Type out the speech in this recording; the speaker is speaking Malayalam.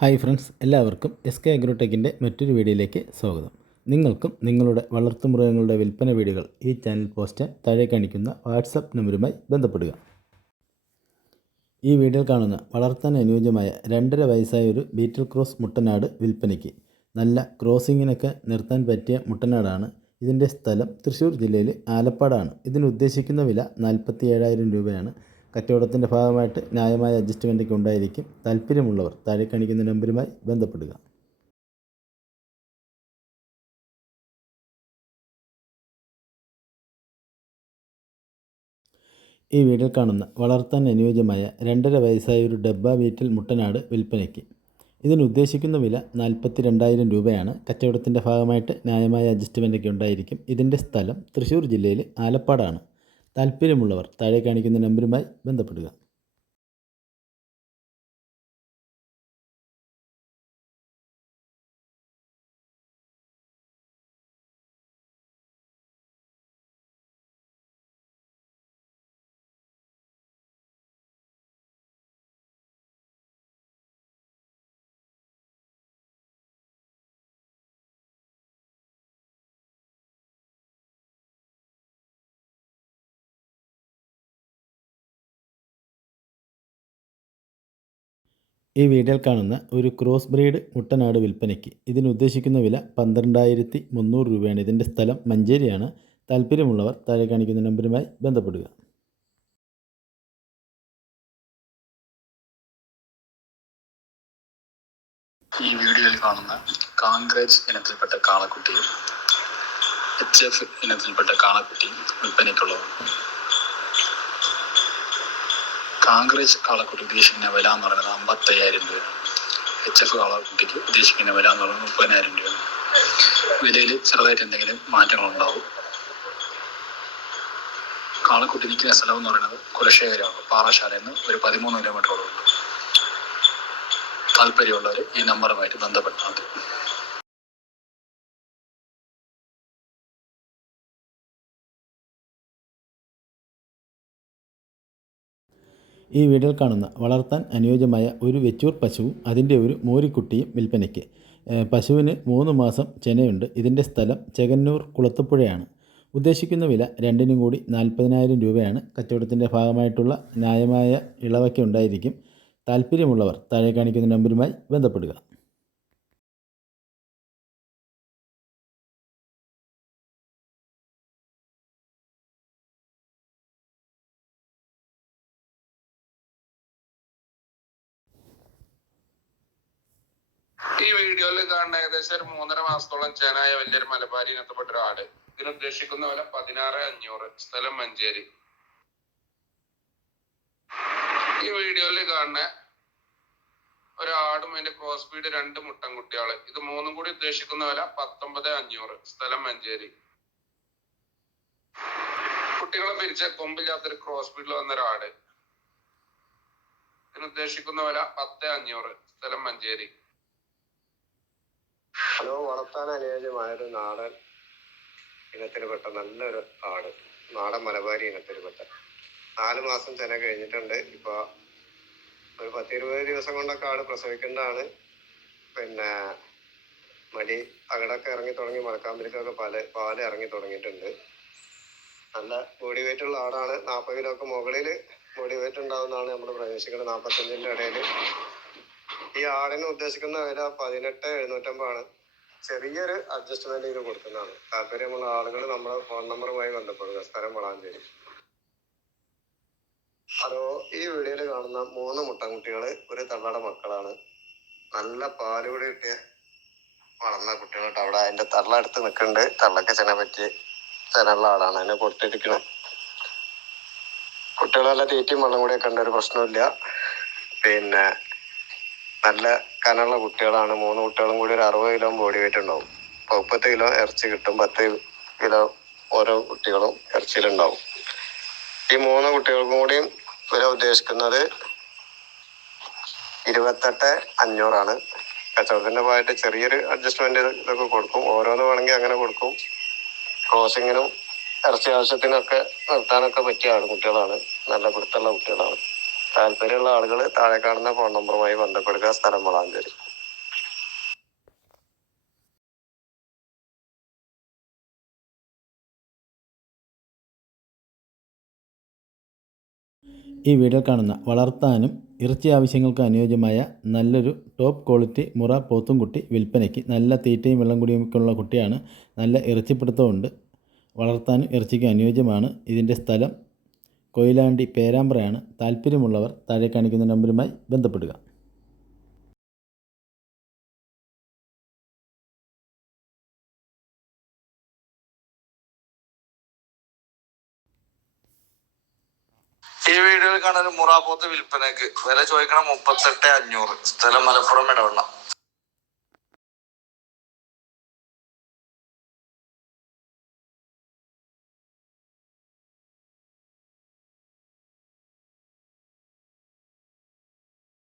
ഹായ് ഫ്രണ്ട്സ്, എല്ലാവർക്കും SK അഗ്രോടെക്കിൻ്റെ മറ്റൊരു വീഡിയോയിലേക്ക് സ്വാഗതം. നിങ്ങൾക്കും നിങ്ങളുടെ വളർത്തുമൃഗങ്ങളുടെ വിൽപ്പന വീഡിയോകൾ ഈ ചാനൽ പോസ്റ്റ് താഴെ കാണിക്കുന്ന വാട്സപ്പ് നമ്പറുമായി ബന്ധപ്പെടുക. ഈ വീഡിയോയിൽ കാണുന്ന വളർത്താൻ അനുയോജ്യമായ 2.5 വയസ്സായ ഒരു ബീറ്റൽ ക്രോസ് മുട്ടനാട് വിൽപ്പനയ്ക്ക്. നല്ല ക്രോസിങ്ങിനൊക്കെ നിർത്താൻ പറ്റിയ മുട്ടനാടാണ്. ഇതിൻ്റെ സ്ഥലം തൃശ്ശൂർ ജില്ലയിൽ ആലപ്പാടാണ്. ഇതിന് ഉദ്ദേശിക്കുന്ന വില 47,000 രൂപയാണ്. കച്ചവടത്തിൻ്റെ ഭാഗമായിട്ട് ന്യായമായ അഡ്ജസ്റ്റ്മെൻറ്റൊക്കെ ഉണ്ടായിരിക്കും. താല്പര്യമുള്ളവർ താഴെ കാണിക്കുന്ന നമ്പറുമായി ബന്ധപ്പെടുക. ഈ വീഡിയോയിൽ കാണുന്ന വളർത്താൻ അനുയോജ്യമായ 2.5 വയസ്സായ ഒരു ഡബ്ബ ബീറ്റൽ മുട്ടനാട് വിൽപ്പനയ്ക്ക്. ഇതിന് ഉദ്ദേശിക്കുന്ന വില 42,000 രൂപയാണ്. കച്ചവടത്തിൻ്റെ ഭാഗമായിട്ട് ന്യായമായ അഡ്ജസ്റ്റ്മെൻറ്റൊക്കെ ഉണ്ടായിരിക്കും. ഇതിൻ്റെ സ്ഥലം തൃശ്ശൂർ ജില്ലയിൽ ആലപ്പാടാണ്. താല്പര്യമുള്ളവർ താഴെ കാണിക്കുന്ന നമ്പറുമായി ബന്ധപ്പെടുക. ഈ വീഡിയോയിൽ കാണുന്ന ഒരു ക്രോസ് ബ്രീഡ് മുട്ടനാട് വിൽപ്പനയ്ക്ക്. ഇതിന് ഉദ്ദേശിക്കുന്ന വില 12,300 രൂപയാണ്. ഇതിൻ്റെ സ്ഥലം മഞ്ചേരിയാണ്. താല്പര്യമുള്ളവർ താഴെ കാണിക്കുന്ന നമ്പറുമായി ബന്ധപ്പെടുക. ഈ വീഡിയോയിൽ കാണുന്ന കാങ്ക്രേജ് ഇനത്തിൽപ്പെട്ട കാളക്കുട്ടിയും HF ഇനത്തിൽപ്പെട്ട കാളക്കുട്ടിയും വിൽപ്പനയ്ക്കുള്ളതാണ്. കാങ്ക്രേജ് കാളക്കുട്ടി ഉദ്ദേശിക്കുന്ന വില എന്ന് പറയുന്നത് 55,000 രൂപയാണ്. HF കാളക്കുട്ടിക്ക് ഉദ്ദേശിക്കുന്ന വില എന്ന് പറയുന്നത് 30,000 രൂപയാണ്. വിലയിൽ ചെറുതായിട്ട് എന്തെങ്കിലും മാറ്റങ്ങളുണ്ടാവും. കാളക്കുട്ടി നിൽക്കുന്ന സ്ഥലം എന്ന് പറയുന്നത് കുലശേഖരമാണ്. പാറശാലയിൽ നിന്ന് ഒരു 13 കിലോമീറ്ററോളം. താല്പര്യമുള്ളവർ ഈ നമ്പറുമായിട്ട് ബന്ധപ്പെട്ടാൽ മതി. ഈ വീഡിയോയിൽ കാണുന്ന വളർത്താൻ അനുയോജ്യമായ ഒരു വെച്ചൂർ പശുവും അതിൻ്റെ ഒരു മോരിക്കുട്ടിയും വിൽപ്പനയ്ക്ക്. പശുവിന് 3 മാസം ചെനയുണ്ട്. ഇതിൻ്റെ സ്ഥലം ചെകന്നൂർ കുളത്തുപുഴയാണ്. ഉദ്ദേശിക്കുന്ന വില രണ്ടിനും കൂടി 40,000 രൂപയാണ്. കച്ചവടത്തിൻ്റെ ഭാഗമായിട്ടുള്ള ന്യായമായ ഇളവൊക്കെ ഉണ്ടായിരിക്കും. താല്പര്യമുള്ളവർ താഴെ കാണിക്കുന്ന നമ്പറുമായി ബന്ധപ്പെടുക. ഈ വീഡിയോയിൽ കാണുന്ന ഏകദേശം ഒരു 3.5 മാസത്തോളം ചേനായ വലിയൊരു മലബാരി ഇനത്തിൽപ്പെട്ട ഒരു ആട്. ഇതിന് ഉദ്ദേശിക്കുന്ന വില 16,500. സ്ഥലം മഞ്ചേരി. ഈ വീഡിയോയിൽ കാണുന്ന ഒരാടും അതിന്റെ ക്രോസ് ബീഡ് 2 മുട്ടൻകുട്ടികള്. ഇത് 3 കൂടി ഉദ്ദേശിക്കുന്ന വില 19,500. സ്ഥലം മഞ്ചേരി. കുട്ടികളെ പിരിച്ച കൊമ്പില്ലാത്തൊരു ക്രോസ് ബീഡിൽ വന്നൊരാട്. ഇതിന് ഉദ്ദേശിക്കുന്ന വില 10,500. സ്ഥലം മഞ്ചേരി. ഹലോ, വളർത്താൻ അനുയോജ്യമായൊരു നാടൻ ഇനത്തിൽപ്പെട്ട നല്ലൊരു ആട്. നാടൻ മലബാരി ഇനത്തിൽപ്പെട്ട 4 മാസം ചെന കഴിഞ്ഞിട്ടുണ്ട്. ഇപ്പോൾ ഒരു 10-20 ദിവസം കൊണ്ടൊക്കെ ആട് പ്രസവിക്കേണ്ടതാണ്. പിന്നെ മടി അകടൊക്കെ ഇറങ്ങി തുടങ്ങി, മുളക്കാമ്പിലേക്കൊക്കെ പാല് ഇറങ്ങി തുടങ്ങിയിട്ടുണ്ട്. നല്ല ബോഡി വെയിറ്റ് ഉള്ള ആടാണ്. 40 കിലോക്ക് മുകളിൽ ബോഡി വെയിറ്റ് ഉണ്ടാവുന്നതാണ് നമ്മൾ പ്രതീക്ഷിക്കുന്നത്. 45-ൻ്റെ ഇടയിൽ. ഈ ആടിന് ഉദ്ദേശിക്കുന്ന വില 18,750 ആണ്. ചെറിയൊരു അഡ്ജസ്റ്റ്മെന്റ് ചെയ്ത് കൊടുക്കുന്നതാണ്. താല്പര്യമുള്ള ആളുകൾ നമ്മളെ ഫോൺ നമ്പറുമായി ബന്ധപ്പെടുക. സ്ഥലം വളാഞ്ചേരി. ഹലോ, ഈ വീഡിയോയിൽ കാണുന്ന 3 മുട്ടൻകുട്ടികൾ ഒരു തള്ളയുടെ മക്കളാണ്. നല്ല പാലുകൂടി കിട്ടിയ വളർന്ന കുട്ടികളായിട്ട് അവിടെ അതിന്റെ തള്ള എടുത്ത് നിൽക്കുന്നുണ്ട്. തള്ളക്ക് ചെന പറ്റി ചെനുള്ള ആടാണ്. അതിനെ പൊട്ടിരിക്കണം. കുട്ടികളെല്ല തീറ്റയും വെള്ളം കൂടിയൊക്കെ ഉണ്ട്. ഒരു പ്രശ്നമില്ല. പിന്നെ നല്ല കനുള്ള കുട്ടികളാണ്. 3 കുട്ടികളും കൂടി ഒരു 60 കിലോ ബോഡി വെയിറ്റ് ഉണ്ടാവും. 30 കിലോ ഇറച്ചി കിട്ടും. 10 കിലോ ഓരോ കുട്ടികളും ഇറച്ചിയിലുണ്ടാവും. ഈ 3 കുട്ടികൾക്കും കൂടിയും വില ഉദ്ദേശിക്കുന്നത് 28,500 കച്ചവടത്തിൻ്റെ ഭാഗമായിട്ട് ചെറിയൊരു അഡ്ജസ്റ്റ്മെന്റ് ഇതൊക്കെ കൊടുക്കും. ഓരോന്ന് വേണമെങ്കിൽ അങ്ങനെ കൊടുക്കും. ക്രോസിങ്ങിനും ഇറച്ചി ആവശ്യത്തിനൊക്കെ നിർത്താനൊക്കെ പറ്റിയ കുട്ടികളാണ്. നല്ല പിടുത്തുള്ള കുട്ടികളാണ്. താല്പര്യമുള്ള ആളുകൾ താഴെ കാണുന്ന ഫോൺ നമ്പറുമായി ബന്ധപ്പെടുക. സ്ഥലം വളാഞ്ചേരി. ഈ വീഡിയോ കാണുന്ന വളർത്താനും ഇറച്ചി ആവശ്യങ്ങൾക്ക് അനുയോജ്യമായ നല്ലൊരു ടോപ്പ് ക്വാളിറ്റി മുറ പോത്തുംകുട്ടി വിൽപ്പനയ്ക്ക്. നല്ല തീറ്റയും വെള്ളം കുടിയൊക്കെയുള്ള കുട്ടിയാണ്. നല്ല ഇറച്ചിപ്പിടുത്തമുണ്ട്. വളർത്താനും ഇറച്ചിക്ക് അനുയോജ്യമാണ്. ഇതിൻ്റെ സ്ഥലം കൊയിലാണ്ടി പേരാമ്പ്രയാണ്. താല്പര്യമുള്ളവർ താഴെ കാണിക്കുന്ന നമ്പറുമായി ബന്ധപ്പെടുക. ഈ വീഡിയോയിൽ കാണുന്ന മുറാപോത്ത് വിൽപ്പനക്ക്. വില ചോദിക്കണം 38,500. സ്ഥലം മലപ്പുറം ഇടവണ്ണ.